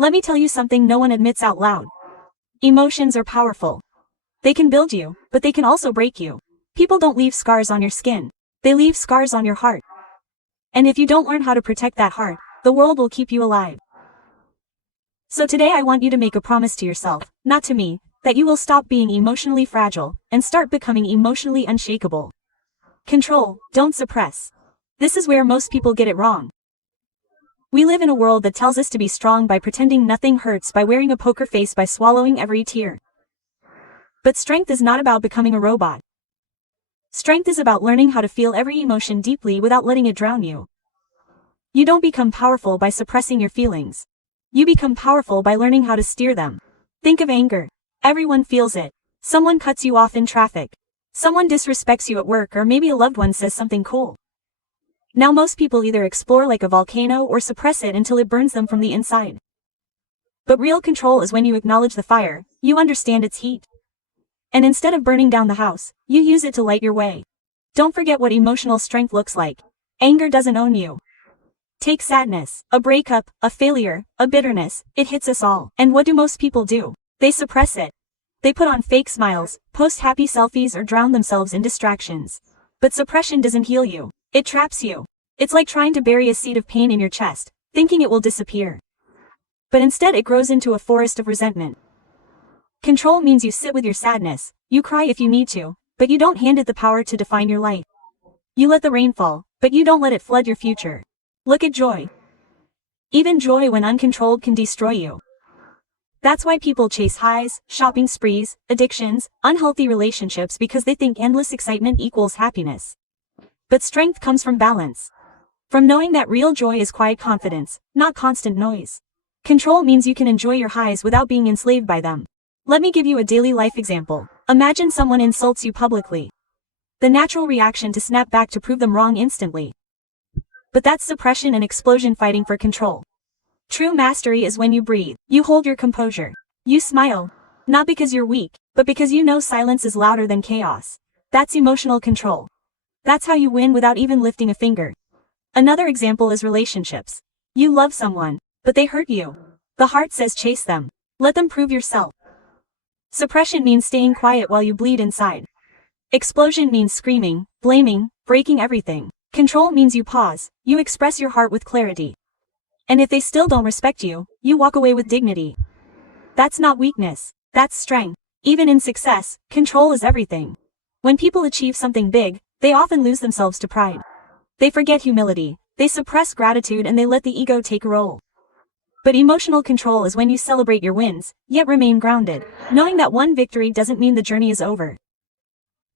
Let me tell you something no one admits out loud. Emotions are powerful. They can build you, but they can also break you. People don't leave scars on your skin. They leave scars on your heart. And if you don't learn how to protect that heart, the world will keep you alive. So today I want you to make a promise to yourself, not to me, that you will stop being emotionally fragile and start becoming emotionally unshakable. Control, don't suppress. This is where most people get it wrong. We live in a world that tells us to be strong by pretending nothing hurts, by wearing a poker face, by swallowing every tear. But strength is not about becoming a robot. Strength is about learning how to feel every emotion deeply without letting it drown you. You don't become powerful by suppressing your feelings. You become powerful by learning how to steer them. Think of anger. Everyone feels it. Someone cuts you off in traffic. Someone disrespects you at work, or maybe a loved one says something cool. Now most people either explore like a volcano or suppress it until it burns them from the inside. But real control is when you acknowledge the fire, you understand its heat. And instead of burning down the house, you use it to light your way. Don't forget what emotional strength looks like. Anger doesn't own you. Take sadness, a breakup, a failure, a bitterness, it hits us all. And what do most people do? They suppress it. They put on fake smiles, post happy selfies, or drown themselves in distractions. But suppression doesn't heal you. It traps you. It's like trying to bury a seed of pain in your chest, thinking it will disappear. But instead it grows into a forest of resentment. Control means you sit with your sadness, you cry if you need to, but you don't hand it the power to define your life. You let the rain fall, but you don't let it flood your future. Look at joy. Even joy when uncontrolled can destroy you. That's why people chase highs, shopping sprees, addictions, unhealthy relationships, because they think endless excitement equals happiness. But strength comes from balance. From knowing that real joy is quiet confidence, not constant noise. Control means you can enjoy your highs without being enslaved by them. Let me give you a daily life example. Imagine someone insults you publicly. The natural reaction to snap back to prove them wrong instantly. But that's suppression and explosion fighting for control. True mastery is when you breathe, you hold your composure. You smile. Not because you're weak, but because you know silence is louder than chaos. That's emotional control. That's how you win without even lifting a finger. Another example is relationships. You love someone, but they hurt you. The heart says chase them. Let them prove yourself. Suppression means staying quiet while you bleed inside. Explosion means screaming, blaming, breaking everything. Control means you pause, you express your heart with clarity. And if they still don't respect you, you walk away with dignity. That's not weakness, that's strength. Even in success, control is everything. When people achieve something big, they often lose themselves to pride. They forget humility, they suppress gratitude, and they let the ego take a role. But emotional control is when you celebrate your wins, yet remain grounded, knowing that one victory doesn't mean the journey is over.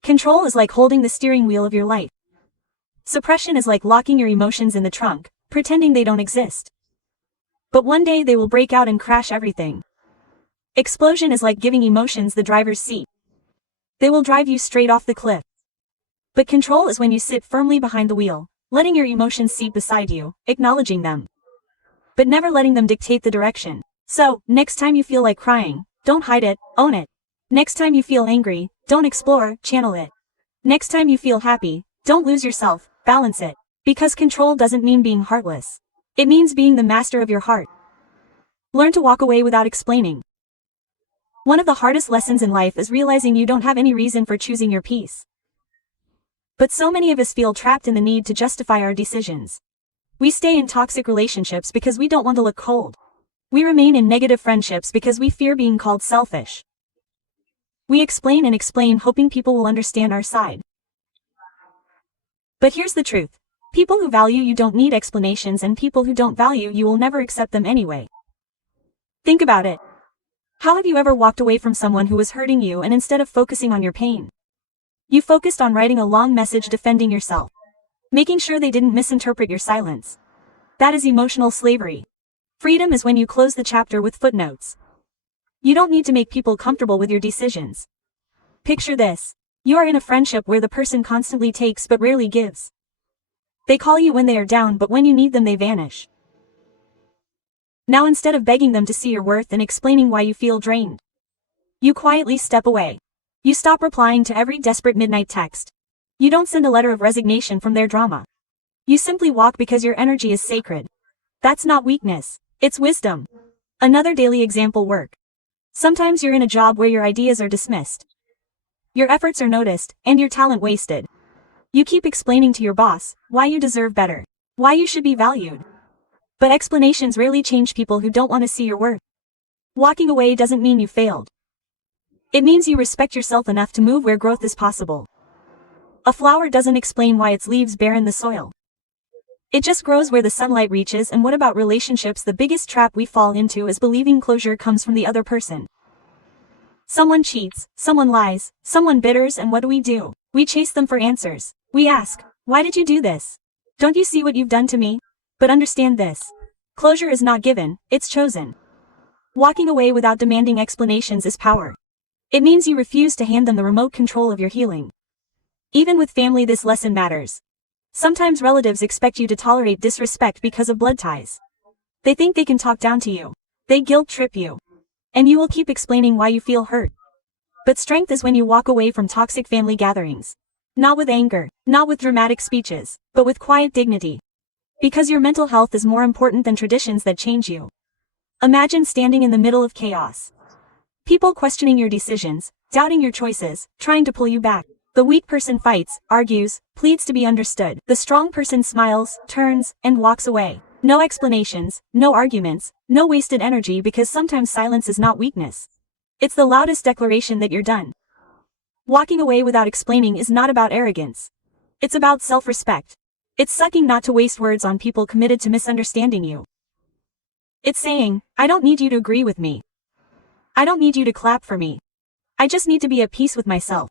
Control is like holding the steering wheel of your life. Suppression is like locking your emotions in the trunk, pretending they don't exist. But one day they will break out and crash everything. Explosion is like giving emotions the driver's seat. They will drive you straight off the cliff. But control is when you sit firmly behind the wheel, letting your emotions seat beside you, acknowledging them, but never letting them dictate the direction. So, next time you feel like crying, don't hide it, own it. Next time you feel angry, don't explore, channel it. Next time you feel happy, don't lose yourself, balance it. Because control doesn't mean being heartless. It means being the master of your heart. Learn to walk away without explaining. One of the hardest lessons in life is realizing you don't have any reason for choosing your peace. But so many of us feel trapped in the need to justify our decisions. We stay in toxic relationships because we don't want to look cold. We remain in negative friendships because we fear being called selfish. We explain and explain, hoping people will understand our side. But here's the truth. People who value you don't need explanations, and people who don't value you will never accept them anyway. Think about it. How have you ever walked away from someone who was hurting you, and instead of focusing on your pain, you focused on writing a long message defending yourself, making sure they didn't misinterpret your silence? That is emotional slavery. Freedom is when you close the chapter with footnotes. You don't need to make people comfortable with your decisions. Picture this. You are in a friendship where the person constantly takes but rarely gives. They call you when they are down, but when you need them they vanish. Now instead of begging them to see your worth and explaining why you feel drained, you quietly step away. You stop replying to every desperate midnight text. You don't send a letter of resignation from their drama. You simply walk because your energy is sacred. That's not weakness, it's wisdom. Another daily example: work. Sometimes you're in a job where your ideas are dismissed. Your efforts are noticed, and your talent wasted. You keep explaining to your boss why you deserve better, why you should be valued. But explanations rarely change people who don't want to see your worth. Walking away doesn't mean you failed. It means you respect yourself enough to move where growth is possible. A flower doesn't explain why its leaves bare in the soil. It just grows where the sunlight reaches. And what about relationships? The biggest trap we fall into is believing closure comes from the other person. Someone cheats, someone lies, someone bitters, and what do? We chase them for answers. We ask, why did you do this? Don't you see what you've done to me? But understand this. Closure is not given, it's chosen. Walking away without demanding explanations is power. It means you refuse to hand them the remote control of your healing. Even with family, this lesson matters. Sometimes relatives expect you to tolerate disrespect because of blood ties. They think they can talk down to you. They guilt trip you. And you will keep explaining why you feel hurt. But strength is when you walk away from toxic family gatherings. Not with anger, not with dramatic speeches, but with quiet dignity. Because your mental health is more important than traditions that change you. Imagine standing in the middle of chaos. People questioning your decisions, doubting your choices, trying to pull you back. The weak person fights, argues, pleads to be understood. The strong person smiles, turns, and walks away. No explanations, no arguments, no wasted energy, because sometimes silence is not weakness. It's the loudest declaration that you're done. Walking away without explaining is not about arrogance. It's about self-respect. It's sucking not to waste words on people committed to misunderstanding you. It's saying, I don't need you to agree with me. I don't need you to clap for me. I just need to be at peace with myself.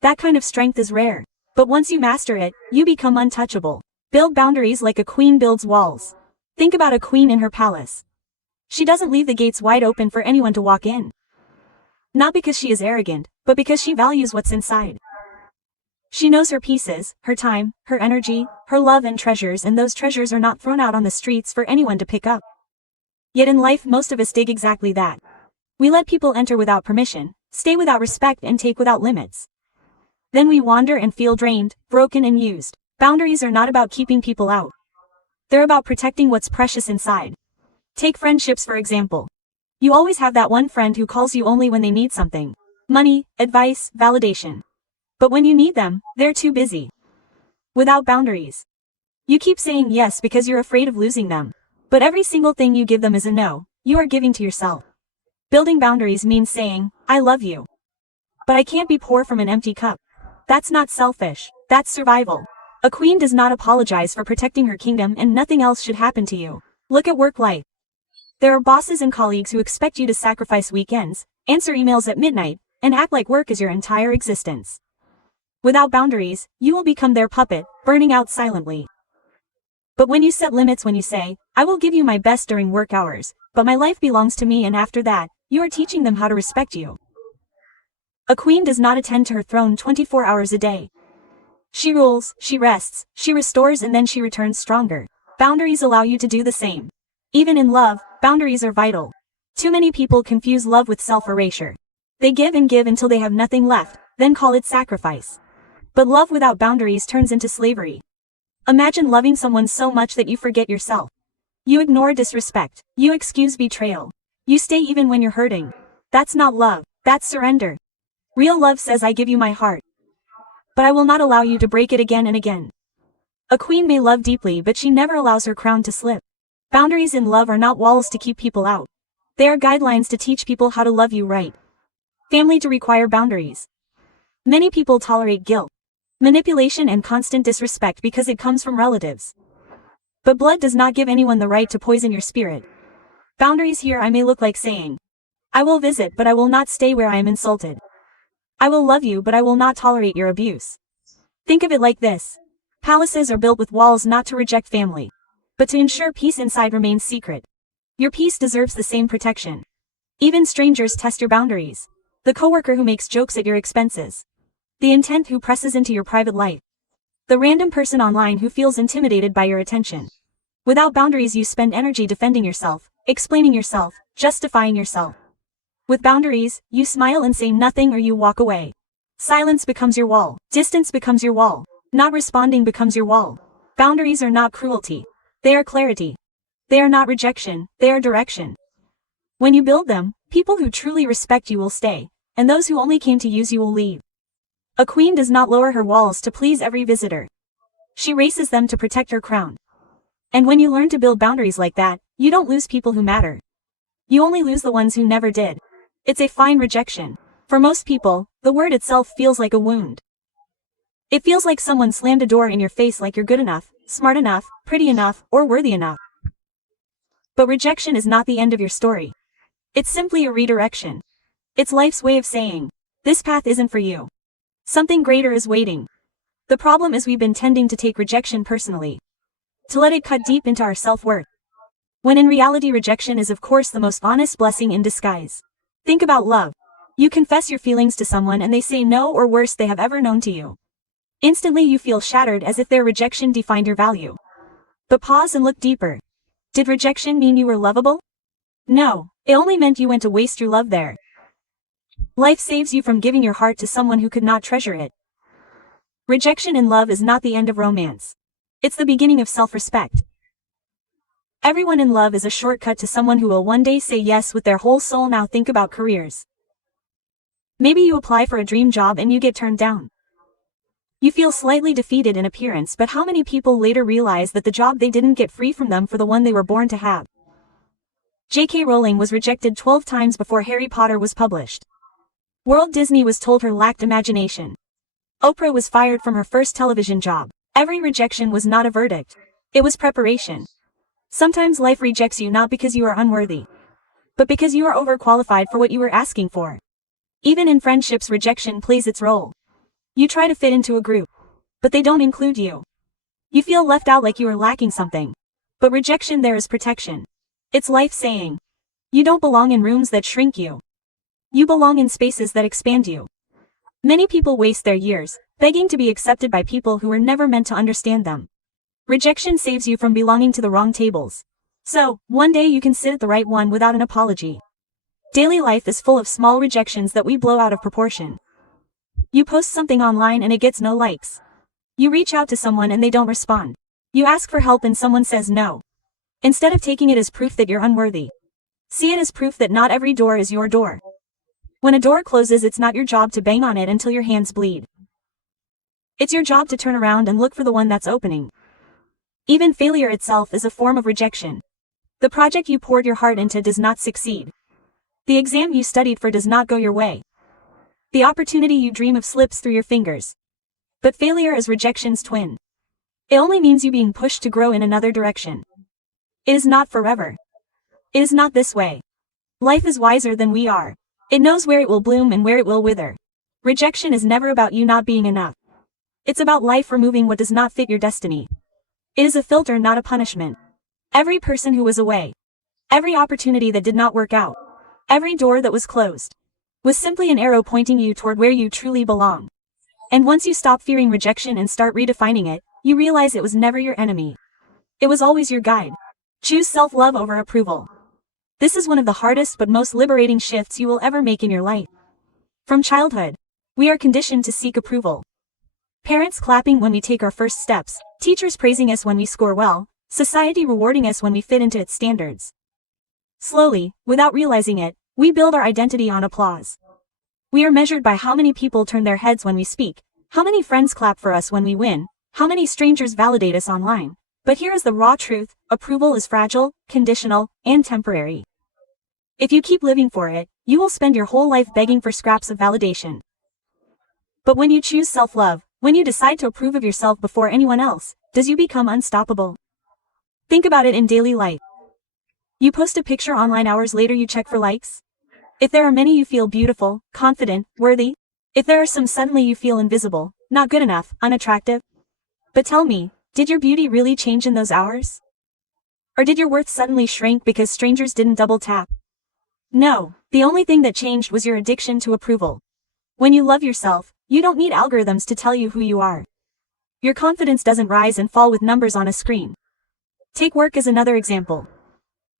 That kind of strength is rare. But once you master it, you become untouchable. Build boundaries like a queen builds walls. Think about a queen in her palace. She doesn't leave the gates wide open for anyone to walk in. Not because she is arrogant, but because she values what's inside. She knows her pieces, her time, her energy, her love and treasures, and those treasures are not thrown out on the streets for anyone to pick up. Yet in life most of us dig exactly that. We let people enter without permission, stay without respect, and take without limits. Then we wander and feel drained, broken, and used. Boundaries are not about keeping people out. They're about protecting what's precious inside. Take friendships for example. You always have that one friend who calls you only when they need something. Money, advice, validation. But when you need them, they're too busy. Without boundaries. You keep saying yes because you're afraid of losing them. But every single thing you give them is a no. You are giving to yourself. Building boundaries means saying, I love you. But I can't be poor from an empty cup. That's not selfish. That's survival. A queen does not apologize for protecting her kingdom, and nothing else should happen to you. Look at work life. There are bosses and colleagues who expect you to sacrifice weekends, answer emails at midnight, and act like work is your entire existence. Without boundaries, you will become their puppet, burning out silently. But when you set limits, when you say, I will give you my best during work hours, but my life belongs to me, and after that, you are teaching them how to respect you. A queen does not attend to her throne 24 hours a day. She rules, she rests, she restores, and then she returns stronger. Boundaries allow you to do the same. Even in love, boundaries are vital. Too many people confuse love with self-erasure. They give and give until they have nothing left, then call it sacrifice. But love without boundaries turns into slavery. Imagine loving someone so much that you forget yourself. You ignore disrespect. You excuse betrayal. You stay even when you're hurting. That's not love. That's surrender. Real love says, I give you my heart, but I will not allow you to break it again and again. A queen may love deeply, but she never allows her crown to slip. Boundaries in love are not walls to keep people out. They are guidelines to teach people how to love you right. Family to require boundaries. Many people tolerate guilt, manipulation, and constant disrespect because it comes from relatives. But blood does not give anyone the right to poison your spirit. Boundaries here I may look like saying, I will visit, but I will not stay where I am insulted. I will love you, but I will not tolerate your abuse. Think of it like this. Palaces are built with walls not to reject family, but to ensure peace inside remains secret. Your peace deserves the same protection. Even strangers test your boundaries. The coworker who makes jokes at your expenses. The intent who presses into your private life. The random person online who feels intimidated by your attention. Without boundaries, you spend energy defending yourself, explaining yourself, justifying yourself. With boundaries, you smile and say nothing, or you walk away. Silence becomes your wall. Distance becomes your wall. Not responding becomes your wall. Boundaries are not cruelty. They are clarity. They are not rejection. They are direction. When you build them, people who truly respect you will stay, and those who only came to use you will leave. A queen does not lower her walls to please every visitor. She raises them to protect her crown. And when you learn to build boundaries like that, you don't lose people who matter. You only lose the ones who never did. It's a fine rejection. For most people, the word itself feels like a wound. It feels like someone slammed a door in your face like you're good enough, smart enough, pretty enough, or worthy enough. But rejection is not the end of your story. It's simply a redirection. It's life's way of saying, this path isn't for you. Something greater is waiting. The problem is we've been tending to take rejection personally. To let it cut deep into our self-worth. When in reality rejection is of course the most honest blessing in disguise. Think about love. You confess your feelings to someone and they say no or worse they have ever known to you. Instantly you feel shattered as if their rejection defined your value. But pause and look deeper. Did rejection mean you were lovable? No, it only meant you went to waste your love there. Life saves you from giving your heart to someone who could not treasure it. Rejection in love is not the end of romance. It's the beginning of self-respect. Everyone in love is a shortcut to someone who will one day say yes with their whole soul. Now think about careers. Maybe you apply for a dream job and you get turned down. You feel slightly defeated in appearance, but how many people later realize that the job they didn't get free from them for the one they were born to have? J.K. Rowling was rejected 12 times before Harry Potter was published. Walt Disney was told her lacked imagination. Oprah was fired from her first television job. Every rejection was not a verdict. It was preparation. Sometimes life rejects you not because you are unworthy, but because you are overqualified for what you were asking for. Even in friendships, rejection plays its role. You try to fit into a group, but they don't include you. You feel left out like you are lacking something. But rejection there is protection. It's life saying, you don't belong in rooms that shrink you. You belong in spaces that expand you. Many people waste their years, begging to be accepted by people who were never meant to understand them. Rejection saves you from belonging to the wrong tables. So, one day you can sit at the right one without an apology. Daily life is full of small rejections that we blow out of proportion. You post something online and it gets no likes. You reach out to someone and they don't respond. You ask for help and someone says no. Instead of taking it as proof that you're unworthy, see it as proof that not every door is your door. When a door closes, it's not your job to bang on it until your hands bleed. It's your job to turn around and look for the one that's opening. Even failure itself is a form of rejection. The project you poured your heart into does not succeed. The exam you studied for does not go your way. The opportunity you dream of slips through your fingers. But failure is rejection's twin. It only means you being pushed to grow in another direction. It is not forever. It is not this way. Life is wiser than we are. It knows where it will bloom and where it will wither. Rejection is never about you not being enough. It's about life removing what does not fit your destiny. It is a filter, not a punishment. Every person who was away, every opportunity that did not work out, every door that was closed, was simply an arrow pointing you toward where you truly belong. And once you stop fearing rejection and start redefining it, you realize it was never your enemy. It was always your guide. Choose self-love over approval. This is one of the hardest but most liberating shifts you will ever make in your life. From childhood, we are conditioned to seek approval. Parents clapping when we take our first steps, teachers praising us when we score well, society rewarding us when we fit into its standards. Slowly, without realizing it, we build our identity on applause. We are measured by how many people turn their heads when we speak, how many friends clap for us when we win, how many strangers validate us online. But here is the raw truth: approval is fragile, conditional, and temporary. If you keep living for it, you will spend your whole life begging for scraps of validation. But when you choose self-love, when you decide to approve of yourself before anyone else, does you become unstoppable? Think about it in daily life. You post a picture online, hours later you check for likes. If there are many, you feel beautiful, confident, worthy. If there are some, suddenly you feel invisible, not good enough, unattractive. But tell me, did your beauty really change in those hours? Or did your worth suddenly shrink because strangers didn't double tap? No, the only thing that changed was your addiction to approval. When you love yourself, you don't need algorithms to tell you who you are. Your confidence doesn't rise and fall with numbers on a screen. Take work as another example.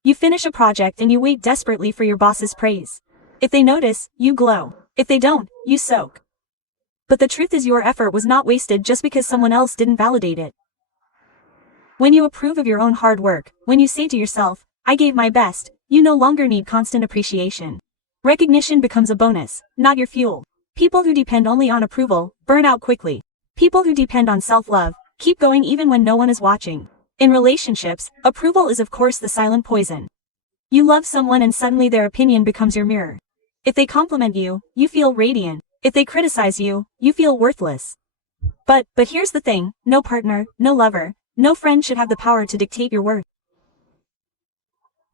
You finish a project and you wait desperately for your boss's praise. If they notice, you glow. If they don't, you soak. But the truth is, your effort was not wasted just because someone else didn't validate it. When you approve of your own hard work, when you say to yourself, I gave my best, you no longer need constant appreciation. Recognition becomes a bonus, not your fuel. People who depend only on approval burn out quickly. People who depend on self-love keep going even when no one is watching. In relationships, approval is of course the silent poison. You love someone and suddenly their opinion becomes your mirror. If they compliment you, you feel radiant. If they criticize you, you feel worthless. But here's the thing, no partner, no lover, no friend should have the power to dictate your worth.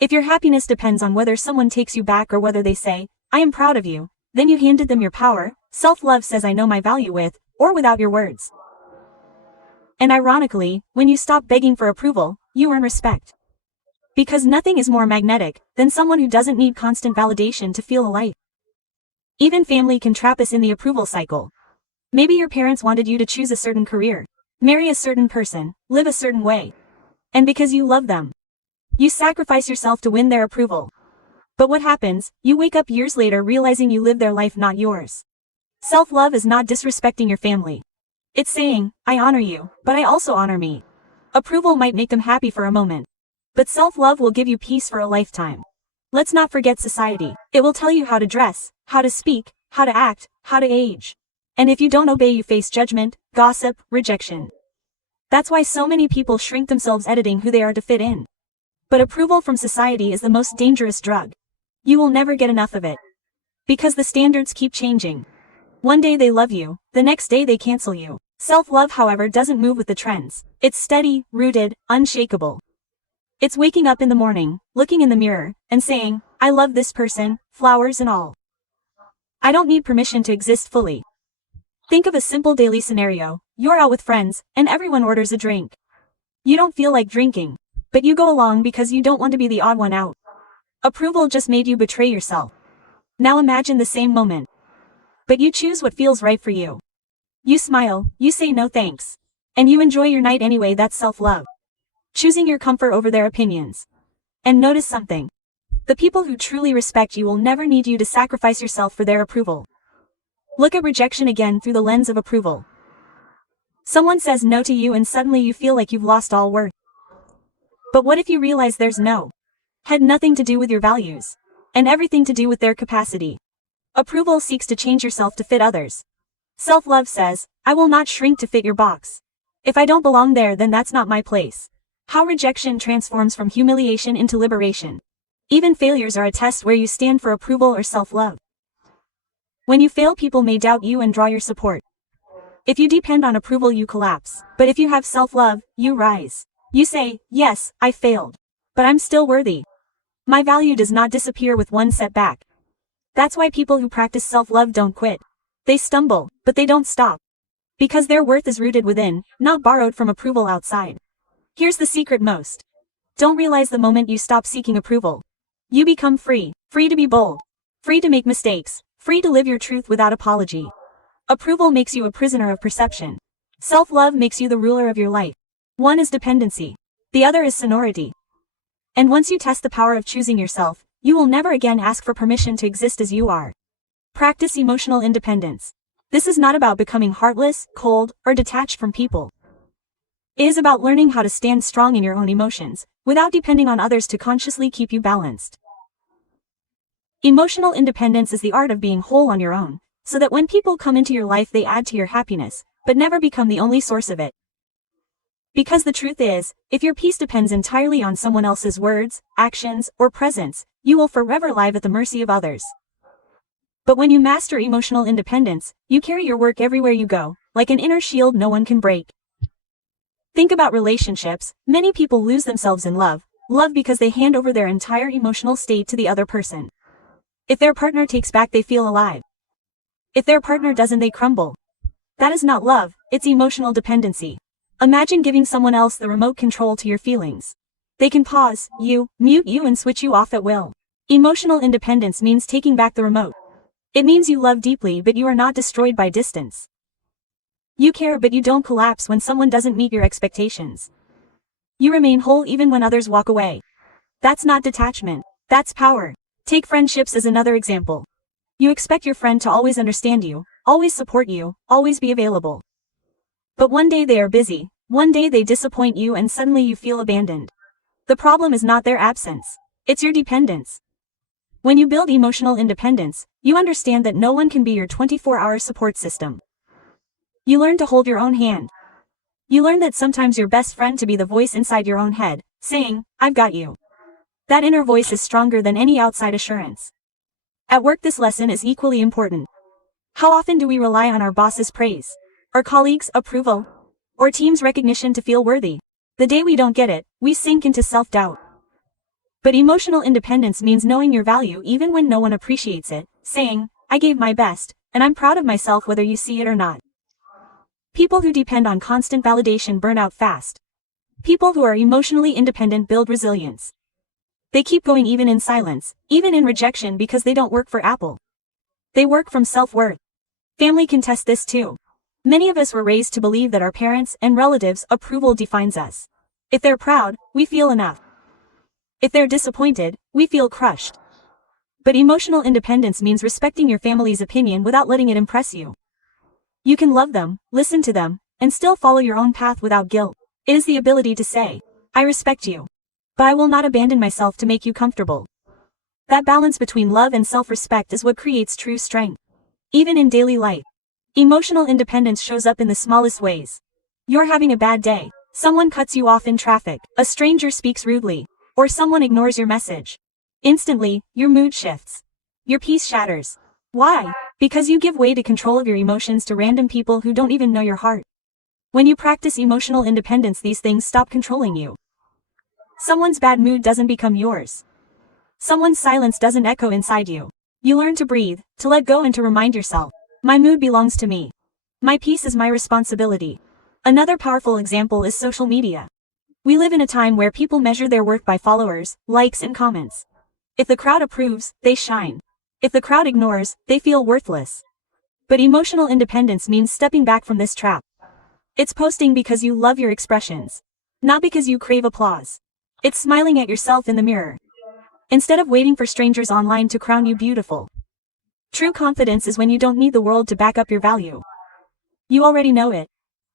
If your happiness depends on whether someone takes you back or whether they say, I am proud of you, then you handed them your power. Self-love says I know my value with, or without your words. And ironically, when you stop begging for approval, you earn respect. Because nothing is more magnetic than someone who doesn't need constant validation to feel alive. Even family can trap us in the approval cycle. Maybe your parents wanted you to choose a certain career, marry a certain person, live a certain way. And because you love them, you sacrifice yourself to win their approval. But what happens? You wake up years later realizing you live their life, not yours. Self-love is not disrespecting your family. It's saying, I honor you, but I also honor me. Approval might make them happy for a moment, but self-love will give you peace for a lifetime. Let's not forget society. It will tell you how to dress, how to speak, how to act, how to age. And if you don't obey, you face judgment, gossip, rejection. That's why so many people shrink themselves editing who they are to fit in. But approval from society is the most dangerous drug. You will never get enough of it. Because the standards keep changing. One day they love you, the next day they cancel you. Self-love, however, doesn't move with the trends. It's steady, rooted, unshakable. It's waking up in the morning, looking in the mirror, and saying, I love this person, flowers and all. I don't need permission to exist fully. Think of a simple daily scenario. You're out with friends, and everyone orders a drink. You don't feel like drinking, but you go along because you don't want to be the odd one out. Approval just made you betray yourself. Now imagine the same moment. But you choose what feels right for you. You smile, you say no thanks. And you enjoy your night anyway. That's self-love. Choosing your comfort over their opinions. And notice something. The people who truly respect you will never need you to sacrifice yourself for their approval. Look at rejection again through the lens of approval. Someone says no to you and suddenly you feel like you've lost all worth. But what if you realize theirs no had nothing to do with your values, and everything to do with their capacity? Approval seeks to change yourself to fit others. Self-love says, I will not shrink to fit your box. If I don't belong there, then that's not my place. How rejection transforms from humiliation into liberation. Even failures are a test where you stand for approval or self-love. When you fail, people may doubt you and draw your support. If you depend on approval, you collapse. But if you have self-love, you rise. You say, yes, I failed, but I'm still worthy. My value does not disappear with one setback. That's why people who practice self-love don't quit. They stumble, but they don't stop. Because their worth is rooted within, not borrowed from approval outside. Here's the secret: most don't realize the moment you stop seeking approval. You become free. Free to be bold. Free to make mistakes. Free to live your truth without apology. Approval makes you a prisoner of perception. Self-love makes you the ruler of your life. One is dependency. The other is sonority. And once you test the power of choosing yourself, you will never again ask for permission to exist as you are. Practice emotional independence. This is not about becoming heartless, cold, or detached from people. It is about learning how to stand strong in your own emotions, without depending on others to consciously keep you balanced. Emotional independence is the art of being whole on your own, so that when people come into your life they add to your happiness, but never become the only source of it. Because the truth is, if your peace depends entirely on someone else's words, actions, or presence, you will forever live at the mercy of others. But when you master emotional independence, you carry your work everywhere you go, like an inner shield no one can break. Think about relationships. Many people lose themselves in love because they hand over their entire emotional state to the other person. If their partner takes back, they feel alive. If their partner doesn't, they crumble. That is not love, it's emotional dependency. Imagine giving someone else the remote control to your feelings. They can pause you, mute you, and switch you off at will. Emotional independence means taking back the remote. It means you love deeply, but you are not destroyed by distance. You care, but you don't collapse when someone doesn't meet your expectations. You remain whole even when others walk away. That's not detachment, that's power. Take friendships as another example. You expect your friend to always understand you, always support you, always be available. But one day they are busy, one day they disappoint you, and suddenly you feel abandoned. The problem is not their absence. It's your dependence. When you build emotional independence, you understand that no one can be your 24-hour support system. You learn to hold your own hand. You learn that sometimes your best friend to be the voice inside your own head, saying, "I've got you." That inner voice is stronger than any outside assurance. At work, this lesson is equally important. How often do we rely on our boss's praise, our colleagues' approval, or team's recognition to feel worthy? The day we don't get it, we sink into self-doubt. But emotional independence means knowing your value even when no one appreciates it, saying, "I gave my best, and I'm proud of myself whether you see it or not." People who depend on constant validation burn out fast. People who are emotionally independent build resilience. They keep going even in silence, even in rejection, because they don't work for Apple. They work from self-worth. Family can test this too. Many of us were raised to believe that our parents' and relatives' approval defines us. If they're proud, we feel enough. If they're disappointed, we feel crushed. But emotional independence means respecting your family's opinion without letting it impress you. You can love them, listen to them, and still follow your own path without guilt. It is the ability to say, "I respect you, but I will not abandon myself to make you comfortable." That balance between love and self-respect is what creates true strength. Even in daily life, emotional independence shows up in the smallest ways. You're having a bad day. Someone cuts you off in traffic, a stranger speaks rudely, or someone ignores your message. Instantly, your mood shifts. Your peace shatters. Why? Because you give way to control of your emotions to random people who don't even know your heart. When you practice emotional independence, these things stop controlling you. Someone's bad mood doesn't become yours. Someone's silence doesn't echo inside you. You learn to breathe, to let go, and to remind yourself, "My mood belongs to me. My peace is my responsibility." Another powerful example is social media. We live in a time where people measure their worth by followers, likes, and comments. If the crowd approves, they shine. If the crowd ignores, they feel worthless. But emotional independence means stepping back from this trap. It's posting because you love your expressions, not because you crave applause. It's smiling at yourself in the mirror, instead of waiting for strangers online to crown you beautiful. True confidence is when you don't need the world to back up your value. You already know it.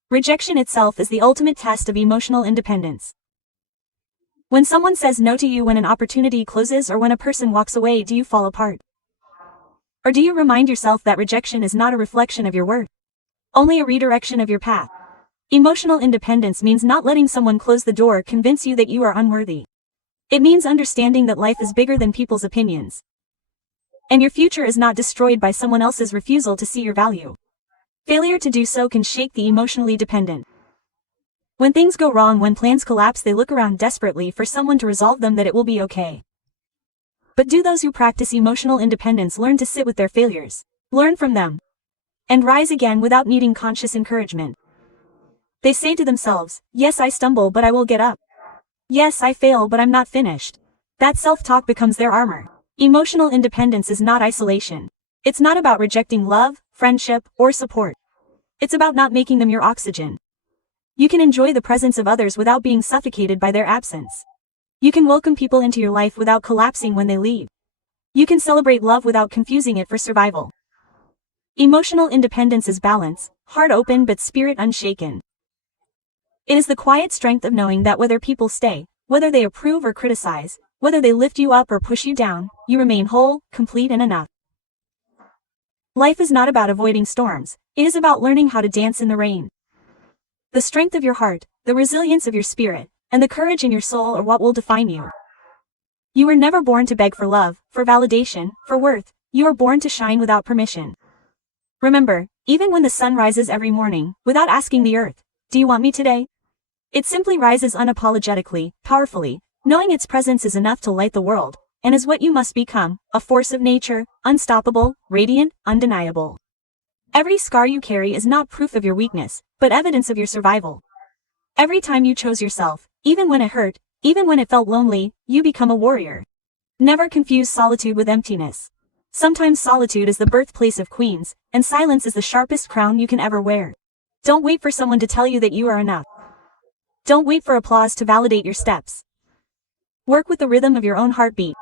Rejection itself is the ultimate test of emotional independence. When someone says no to you, when an opportunity closes, or when a person walks away, do you fall apart? Or do you remind yourself that rejection is not a reflection of your worth, only a redirection of your path? Emotional independence means not letting someone close the door convince you that you are unworthy. It means understanding that life is bigger than people's opinions, and your future is not destroyed by someone else's refusal to see your value. Failure to do so can shake the emotionally dependent. When things go wrong, when plans collapse, they look around desperately for someone to resolve them, that it will be okay. But do those who practice emotional independence learn to sit with their failures, learn from them, and rise again without needing conscious encouragement? They say to themselves, "Yes, I stumble, but I will get up. Yes, I fail, but I'm not finished." That self-talk becomes their armor. Emotional independence is not isolation. It's not about rejecting love, friendship, or support. It's about not making them your oxygen. You can enjoy the presence of others without being suffocated by their absence. You can welcome people into your life without collapsing when they leave. You can celebrate love without confusing it for survival. Emotional independence is balance, heart open but spirit unshaken. It is the quiet strength of knowing that whether people stay, whether they approve or criticize, whether they lift you up or push you down, you remain whole, complete, and enough. Life is not about avoiding storms. It is about learning how to dance in the rain. The strength of your heart, the resilience of your spirit, and the courage in your soul are what will define you. You were never born to beg for love, for validation, for worth. You are born to shine without permission. Remember, even when the sun rises every morning, without asking the earth, "Do you want me today?" it simply rises unapologetically, powerfully, knowing its presence is enough to light the world, and is what you must become, a force of nature, unstoppable, radiant, undeniable. Every scar you carry is not proof of your weakness, but evidence of your survival. Every time you chose yourself, even when it hurt, even when it felt lonely, you become a warrior. Never confuse solitude with emptiness. Sometimes solitude is the birthplace of queens, and silence is the sharpest crown you can ever wear. Don't wait for someone to tell you that you are enough. Don't wait for applause to validate your steps. Work with the rhythm of your own heartbeat.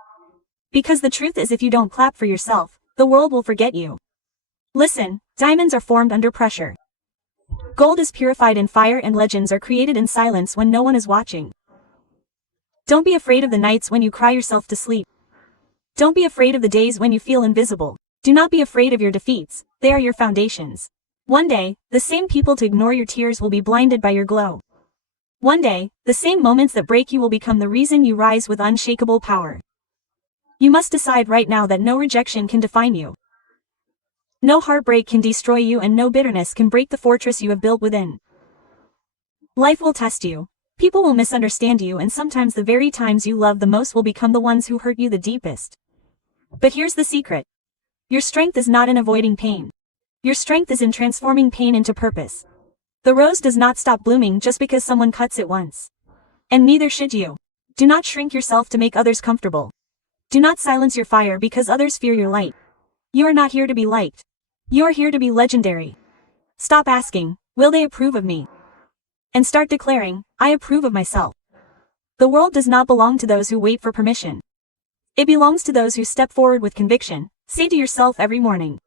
Because the truth is, if you don't clap for yourself, the world will forget you. Listen, diamonds are formed under pressure. Gold is purified in fire, and legends are created in silence when no one is watching. Don't be afraid of the nights when you cry yourself to sleep. Don't be afraid of the days when you feel invisible. Do not be afraid of your defeats, they are your foundations. One day, the same people to ignore your tears will be blinded by your glow. One day, the same moments that break you will become the reason you rise with unshakable power. You must decide right now that no rejection can define you. No heartbreak can destroy you, and no bitterness can break the fortress you have built within. Life will test you. People will misunderstand you, and sometimes the very times you love the most will become the ones who hurt you the deepest. But here's the secret. Your strength is not in avoiding pain. Your strength is in transforming pain into purpose. The rose does not stop blooming just because someone cuts it once. And neither should you. Do not shrink yourself to make others comfortable. Do not silence your fire because others fear your light. You are not here to be liked. You are here to be legendary. Stop asking, will they approve of me? And start declaring, I approve of myself. The world does not belong to those who wait for permission. It belongs to those who step forward with conviction. Say to yourself every morning,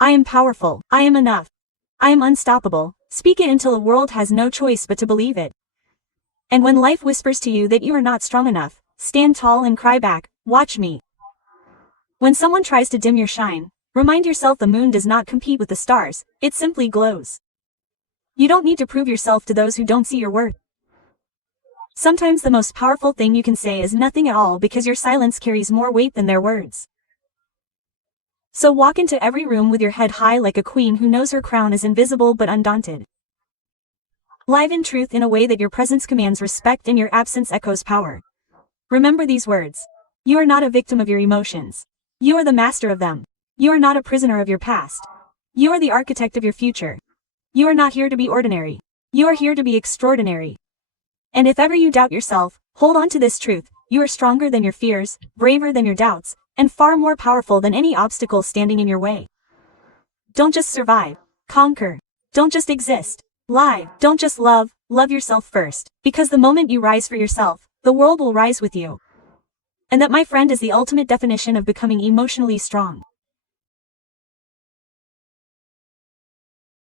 I am powerful, I am enough, I am unstoppable. Speak it until the world has no choice but to believe it. And when life whispers to you that you are not strong enough, stand tall and cry back, watch me. When someone tries to dim your shine, remind yourself the moon does not compete with the stars, it simply glows. You don't need to prove yourself to those who don't see your worth. Sometimes the most powerful thing you can say is nothing at all, because your silence carries more weight than their words. So walk into every room with your head high like a queen who knows her crown is invisible but undaunted. Live in truth in a way that your presence commands respect and your absence echoes power. Remember these words. You are not a victim of your emotions. You are the master of them. You are not a prisoner of your past. You are the architect of your future. You are not here to be ordinary. You are here to be extraordinary. And if ever you doubt yourself, hold on to this truth. You are stronger than your fears, braver than your doubts, and far more powerful than any obstacle standing in your way. Don't just survive. Conquer. Don't just exist. Live. Don't just love. Love yourself first. Because the moment you rise for yourself, the world will rise with you. And that, my friend, is the ultimate definition of becoming emotionally strong.